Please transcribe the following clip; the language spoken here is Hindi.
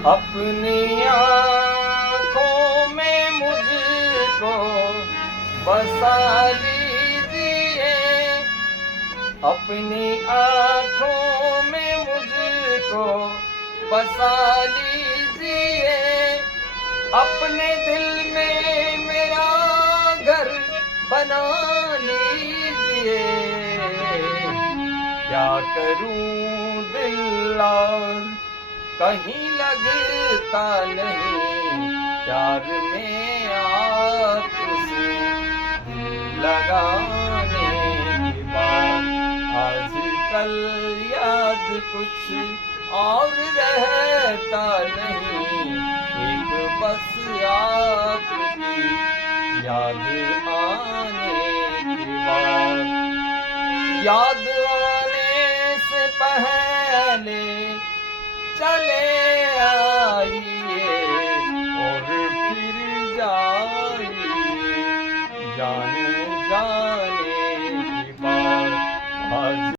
अपनी आँखों में मुझको बसा लीजिए, अपनी आँखों में मुझको बसा लीजिए, अपने दिल में मेरा घर बना लीजिए। क्या करूं दिल और कहीं लगता नहीं, प्यार में आपसे दिल लगाने के बाद आजकल याद कुछ और रहता नहीं, एक बस आपकी याद आने के बाद, याद आने से पहले चले आइए और फिर जाइए, जाने